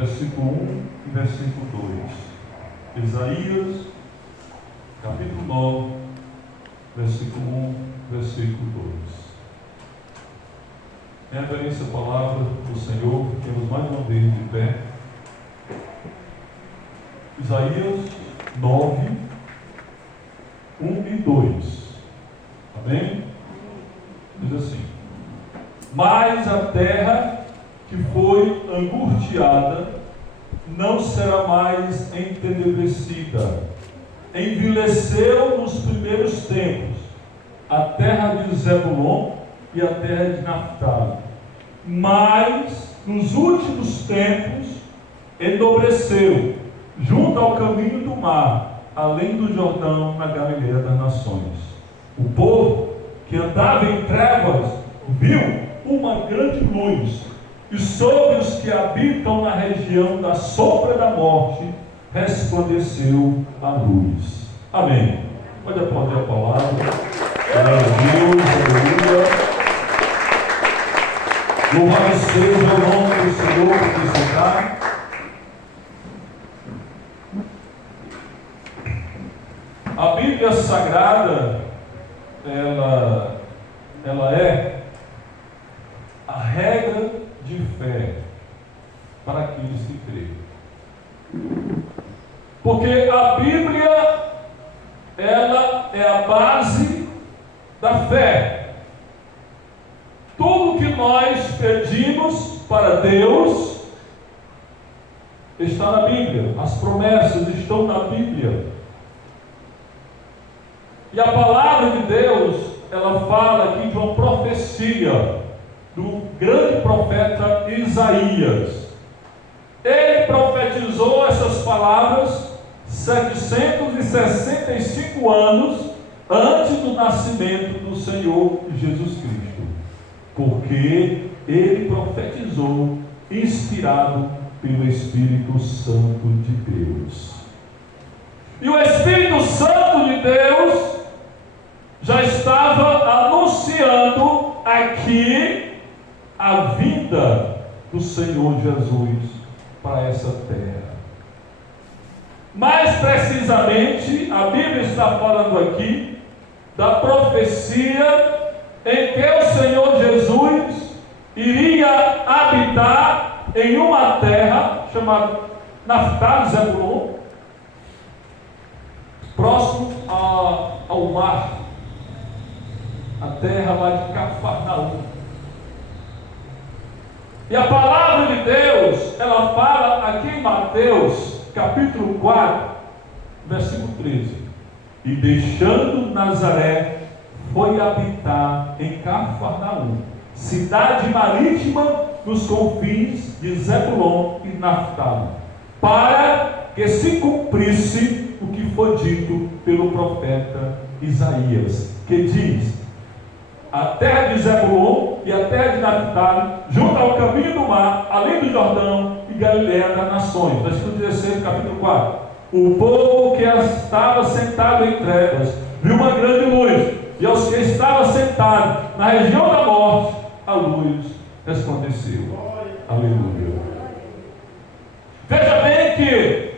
versículo 1 e versículo 2. Isaías, capítulo 9, versículo 1, versículo 2. Em reverência à palavra do Senhor, temos mais uma vez de pé. Isaías 9, 1 e 2. Amém? Diz assim: mas a terra que foi angustiada não será mais entenebrecida. Envileceu nos primeiros tempos a terra de Zebulon e a terra de Naftali, mas nos últimos tempos enobreceu junto ao caminho do mar, além do Jordão, na Galileia das nações. O povo que andava em trevas viu uma grande luz, e sobre os que habitam na região da sombra da morte resplandeceu a luz. Amém. Pode aplaudir a palavra. Glória a Deus, aleluia. Louvado seja o nome do Senhor por este lugar. A Bíblia Sagrada, ela é a regra de fé para aqueles que creem. Porque a Bíblia, ela é a base da fé. Tudo que nós pedimos para Deus está na Bíblia. As promessas estão na Bíblia. E a palavra de Deus, ela fala aqui de uma profecia do grande profeta Isaías. Ele profetizou essas palavras 765 anos antes do nascimento do Senhor Jesus Cristo, porque ele profetizou inspirado pelo Espírito Santo de Deus. E o Espírito Santo de Deus já estava anunciando aqui a vinda do Senhor Jesus para essa terra. Mais precisamente, a Bíblia está falando aqui da profecia em que o Senhor Jesus iria habitar em uma terra chamada Naftali, Zebulon, próximo ao mar, a terra lá de Cafarnaum. E a palavra de Deus, ela fala aqui em Mateus, capítulo 4, versículo 13. E deixando Nazaré, foi habitar em Cafarnaum, cidade marítima nos confins de Zebulon e Naftali, para que se cumprisse o que foi dito pelo profeta Isaías, que diz: a terra de Zebulon e a terra de Naftali, junto ao caminho do mar, além do Jordão e Galileia das nações. Versículo 16, capítulo 4. O povo que estava sentado em trevas viu uma grande luz, e aos que estavam sentados na região da morte, a luz resplandeceu. Aleluia. Veja bem que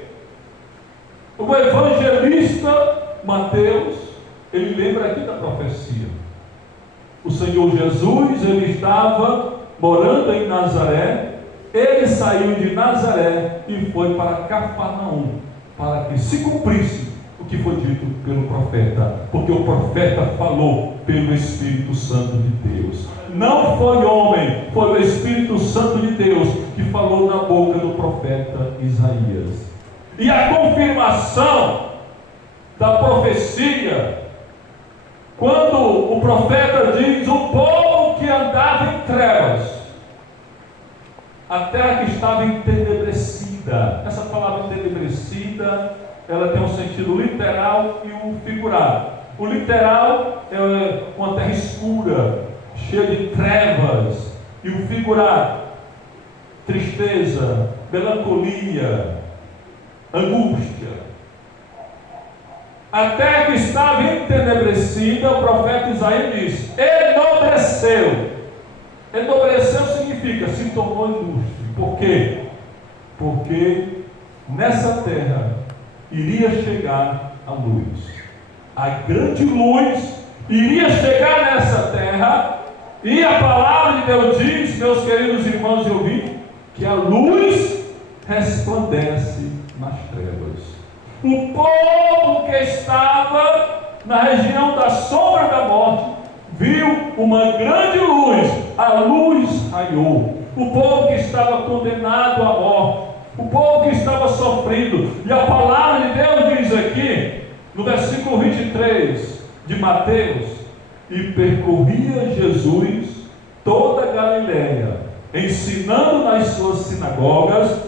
o evangelista Mateus, ele lembra aqui da profecia. O Senhor Jesus, ele estava morando em Nazaré. Ele saiu de Nazaré e foi para Cafarnaum, para que se cumprisse o que foi dito pelo profeta, porque o profeta falou pelo Espírito Santo de Deus. Não foi homem, foi o Espírito Santo de Deus que falou na boca do profeta Isaías. E a confirmação da profecia, quando o profeta diz: o povo que andava em trevas, a terra que estava entenebrecida. Essa palavra entenebrecida, ela tem um sentido literal e um figurado. O literal é uma terra escura, cheia de trevas. E o figurado, tristeza, melancolia, angústia. A terra que estava entenebrecida, o profeta Isaías diz: enobreceu. Enobreceu significa se tornou ilustre. Por quê? porque nessa terra iria chegar a luz. A grande luz iria chegar nessa terra, e a palavra de Deus diz, meus queridos irmãos e ouvintes, que a luz resplandece nas trevas. O povo que estava na região da sombra da morte viu uma grande luz, a luz raiou. O povo que estava condenado à morte, o povo que estava sofrendo, e a palavra de Deus diz aqui, no versículo 23 de Mateus: e percorria Jesus toda a Galileia, ensinando nas suas sinagogas,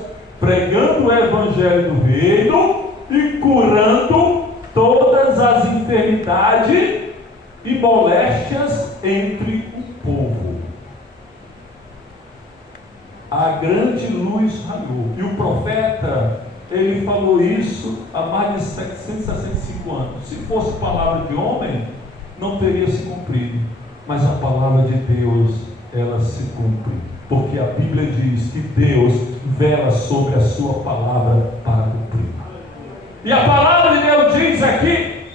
pregando o evangelho do reino e curando todas as enfermidades e moléstias entre o povo. A grande luz raiou. E o profeta, ele falou isso há mais de 765 anos. Se fosse palavra de homem, não teria se cumprido. Mas a palavra de Deus, ela se cumpre. Porque a Bíblia diz que Deus vela sobre a sua palavra para cumprir. E a palavra de Deus diz aqui,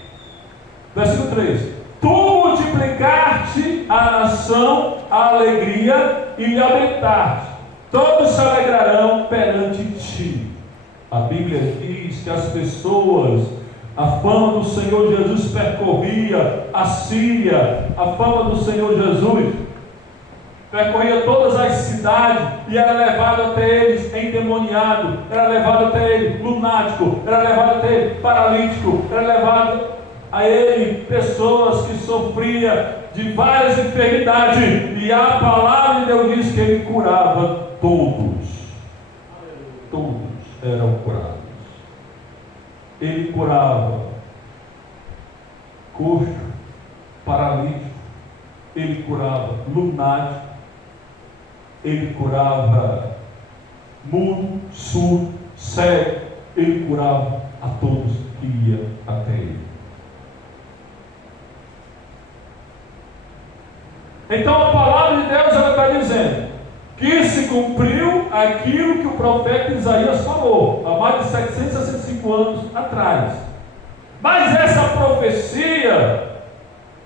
versículo 3: tu multiplicaste a nação, a alegria e lhe aumentaste. Todos se alegrarão perante ti. A Bíblia diz que as pessoas, a fama do Senhor Jesus percorria a Síria, a fama do Senhor Jesus percorria todas as cidades, e era levado até eles endemoniado, era levado até ele lunático, era levado até ele paralítico, era levado a ele pessoas que sofriam de várias enfermidades, e a palavra de Deus diz que ele curava todos. Todos eram curados. Ele curava coxo, paralítico, ele curava lunático, ele curava mudo, surdo, cego, ele curava a todos que iam até ele. Então a palavra de Deus, ela está dizendo que se cumpriu aquilo que o profeta Isaías falou há mais de 765 anos atrás. Mas essa profecia,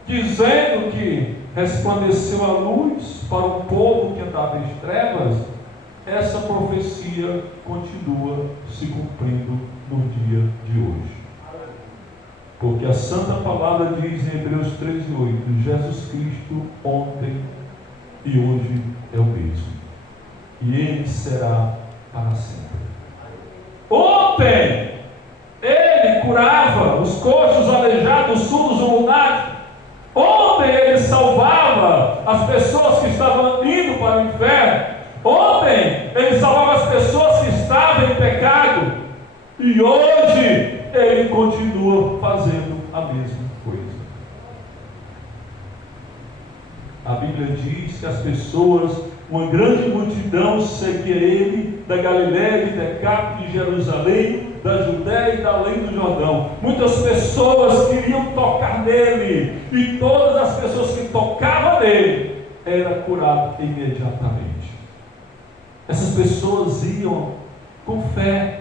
dizendo que resplandeceu a luz para o povo que andava em trevas, essa profecia continua se cumprindo no dia de hoje. Porque a Santa Palavra diz em Hebreus 13:8: Jesus Cristo ontem e hoje é o mesmo, e Ele será para sempre. Ontem Ele curava os coxos, aleijados, surdos, lunáticos. Ontem Ele salvava as pessoas que estavam indo para o inferno. Ontem Ele salvava as pessoas que estavam em pecado. E hoje Ele continua fazendo a mesma coisa. A Bíblia diz que as pessoas, uma grande multidão, seguia Ele da Galiléia, de Decápolis, de Jerusalém, da Judéia e da além do Jordão. Muitas pessoas queriam tocar nele, e todas as pessoas que tocavam nele eram curadas imediatamente. Essas pessoas iam com fé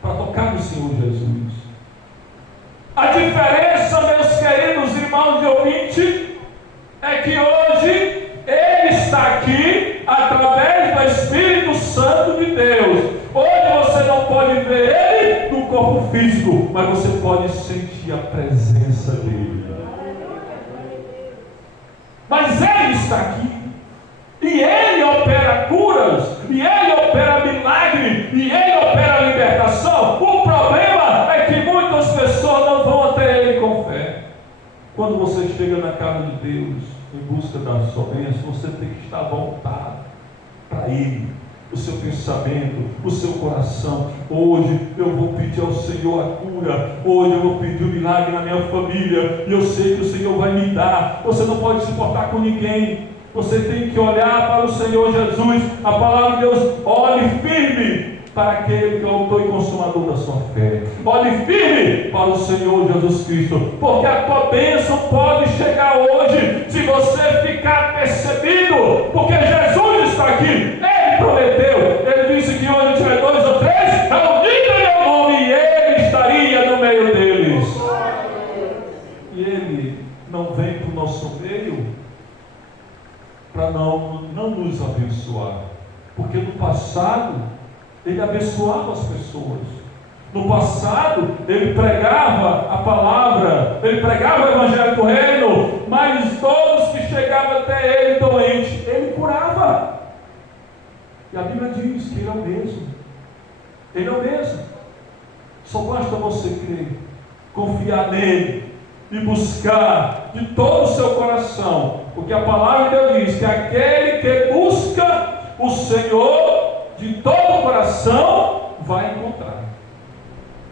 para tocar no Senhor Jesus. A diferença, meus queridos irmãos e ouvintes, é que hoje Ele está aqui através do Espírito Santo de Deus. Hoje você não pode ver Ele no corpo físico, mas você pode sentir a presença dEle. Mas Ele está aqui, e Ele opera curas, e Ele opera milagre, e Ele opera libertação. O problema é que muitas pessoas não vão até Ele com fé. Quando você chega na casa de Deus em busca da sua bênção, você tem que estar voltado para Ele, o seu pensamento, o seu coração. Hoje eu vou pedir ao Senhor a cura, hoje eu vou pedir um milagre na minha família, e eu sei que o Senhor vai me dar. Você não pode se portar com ninguém, você tem que olhar para o Senhor Jesus. A palavra de Deus: olhe firme para aquele que é o autor e consumador da sua fé. Olhe firme para o Senhor Jesus Cristo, porque a tua bênção pode chegar hoje, se você ficar percebido, porque Jesus está aqui. Ele prometeu, Ele disse que onde tiver 2 ou 3 não nos abençoar, porque no passado ele abençoava as pessoas. No passado ele pregava a palavra, ele pregava o evangelho do reino, mas todos que chegavam até ele doentes, ele curava. E a Bíblia diz que ele é o mesmo. Ele é o mesmo. Só basta você crer, confiar nele e buscar de todo o seu coração, porque a palavra de Deus diz que aquele que busca o Senhor de todo o coração vai encontrar,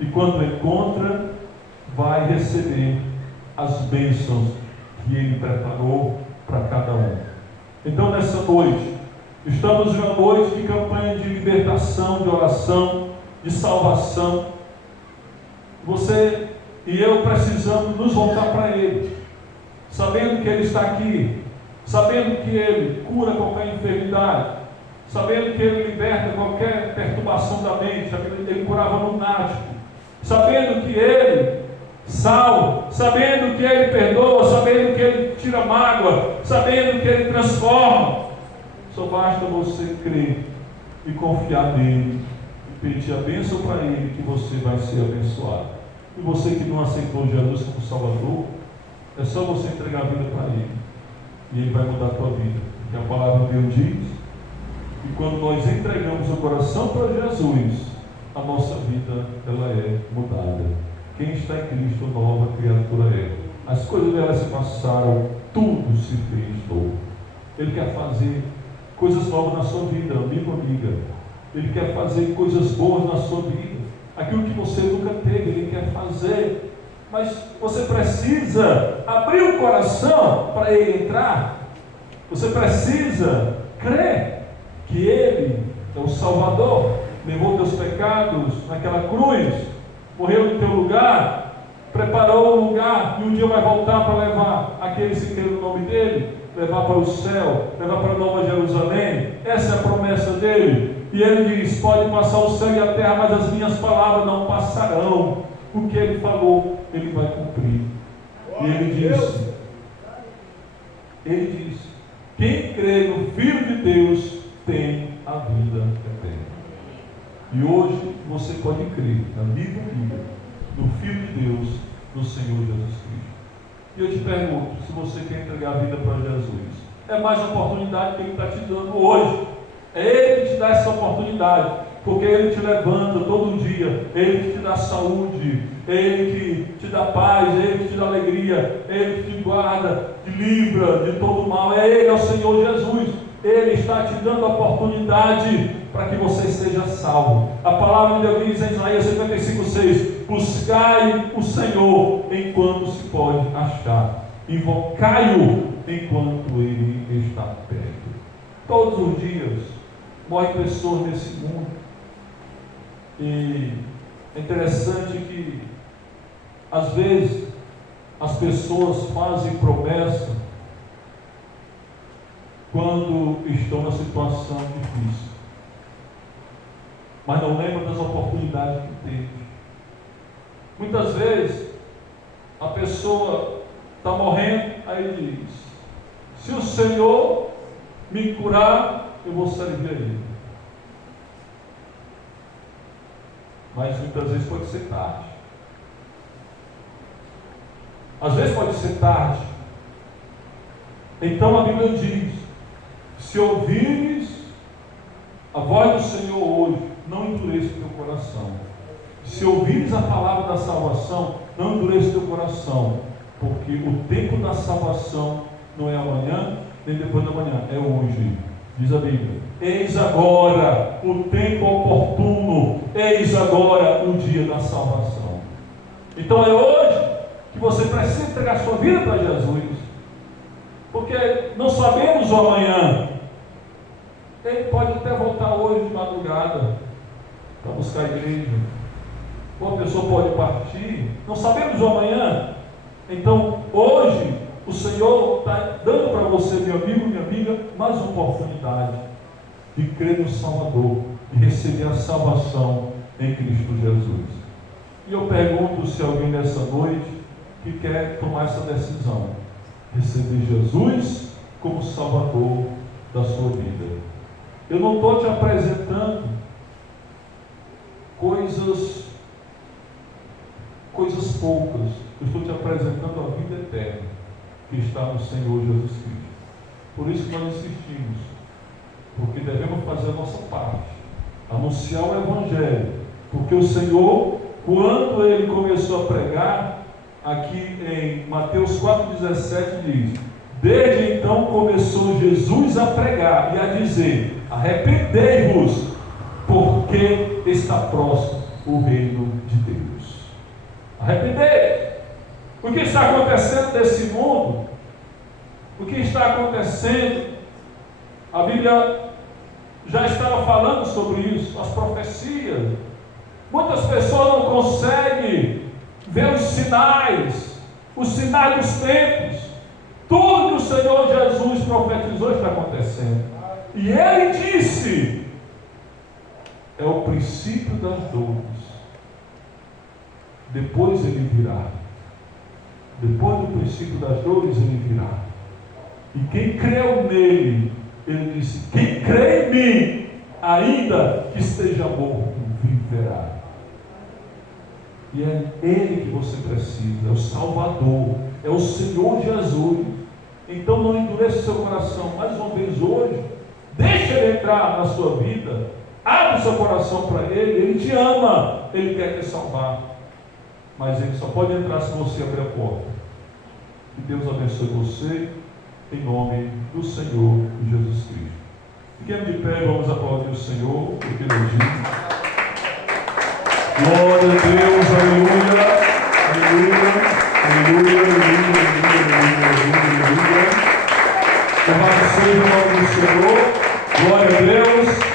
e quando encontra, vai receber as bênçãos que ele preparou para cada um. Então, nessa noite, estamos em uma noite de campanha de libertação, de oração, de salvação. Você e eu precisamos nos voltar para Ele, sabendo que Ele está aqui, sabendo que Ele cura qualquer enfermidade, sabendo que Ele liberta qualquer perturbação da mente. Ele curava lunático, sabendo que Ele salva, sabendo que Ele perdoa, sabendo que Ele tira mágoa, sabendo que Ele transforma. Só basta você crer e confiar nele e pedir a bênção para Ele, que você vai ser abençoado. E você que não aceitou Jesus como Salvador, é só você entregar a vida para Ele, e Ele vai mudar a tua vida, porque a palavra de Deus diz que quando nós entregamos o coração para Jesus, a nossa vida ela é mudada. Quem está em Cristo, nova criatura é. As coisas delas se passaram, tudo se fez novo. Ele quer fazer coisas novas na sua vida, amigo, amiga. Ele quer fazer coisas boas na sua vida. Aquilo que você nunca teve, Ele quer fazer. Mas você precisa abrir o coração para Ele entrar. Você precisa crer que Ele é o Salvador, levou teus pecados naquela cruz, morreu no teu lugar, preparou um lugar, e um dia vai voltar para levar aqueles que creem no nome dEle, levar para o céu, levar para a Nova Jerusalém. Essa é a promessa dEle. E Ele diz: pode passar o céu e a terra, mas as minhas palavras não passarão. O que Ele falou, Ele vai cumprir. E Ele disse: quem crê no Filho de Deus tem a vida eterna. E hoje você pode crer, amigo, amiga, no Filho de Deus, no Senhor Jesus Cristo. E eu te pergunto, se você quer entregar a vida para Jesus, é mais uma oportunidade que Ele está te dando hoje. É Ele que te dá essa oportunidade, porque Ele te levanta todo dia, Ele que te dá saúde, Ele que te dá paz, Ele que te dá alegria, Ele que te guarda, te livra de todo mal. É Ele, é o Senhor Jesus. Ele está te dando a oportunidade para que você seja salvo. A palavra de Deus diz em Isaías 55:6: buscai o Senhor enquanto se pode achar, invocai-o enquanto Ele está perto. Todos os dias morrem pessoas nesse mundo, e é interessante que às vezes as pessoas fazem promessa quando estão na situação difícil, mas não lembram das oportunidades que teve. Muitas vezes a pessoa está morrendo, aí diz: se o Senhor me curar, eu vou servir a Ele. Mas muitas vezes pode ser tarde. Às vezes pode ser tarde. Então a Bíblia diz: se ouvires a voz do Senhor hoje, não endureça o teu coração. Se ouvires a palavra da salvação, não endureça o teu coração, porque o tempo da salvação não é amanhã, nem depois da manhã, é hoje. Diz a Bíblia: eis agora o tempo oportuno, eis agora o dia da salvação. Então é hoje que você precisa entregar sua vida para Jesus, porque não sabemos o amanhã. Ele pode até voltar hoje de madrugada para buscar a igreja, ou a pessoa pode partir, não sabemos o amanhã. Então hoje o Senhor está dando para você, meu amigo, minha amiga, mais uma oportunidade de crer no Salvador, de receber a salvação em Cristo Jesus. E eu pergunto se alguém nessa noite que quer tomar essa decisão, receber Jesus como Salvador da sua vida. Eu não estou te apresentando coisas poucas. Eu estou te apresentando a vida eterna que está no Senhor Jesus Cristo. Por isso que nós insistimos, porque devemos fazer a nossa parte, anunciar o Evangelho, porque o Senhor, quando Ele começou a pregar, aqui em Mateus 4,17 diz: desde então começou Jesus a pregar e a dizer: arrependei-vos, porque está próximo o reino de Deus. Arrependei-vos. O que está acontecendo nesse mundo? O que está acontecendo? A Bíblia já estava falando sobre isso, as profecias. Muitas pessoas não conseguem ver os sinais dos tempos. Tudo que o Senhor Jesus profetizou está acontecendo. E Ele disse: é o princípio das dores. Depois Ele virá. Depois do princípio das dores Ele virá. E quem creu nele, Ele disse: quem crê em mim, ainda que esteja morto, viverá. E é Ele que você precisa, é o Salvador, é o Senhor Jesus. Então não endureça seu coração. Mais uma vez hoje, deixa Ele entrar na sua vida, abre seu coração para Ele. Ele te ama, Ele quer te salvar, mas Ele só pode entrar se você abrir a porta. Que Deus abençoe você, em nome do Senhor Jesus Cristo. Fiquemos de pé, vamos aplaudir o Senhor, porque Ele é digno. Glória a Deus, aleluia, aleluia, aleluia, aleluia, aleluia, aleluia. Louvado seja o nome do Senhor, glória a Deus.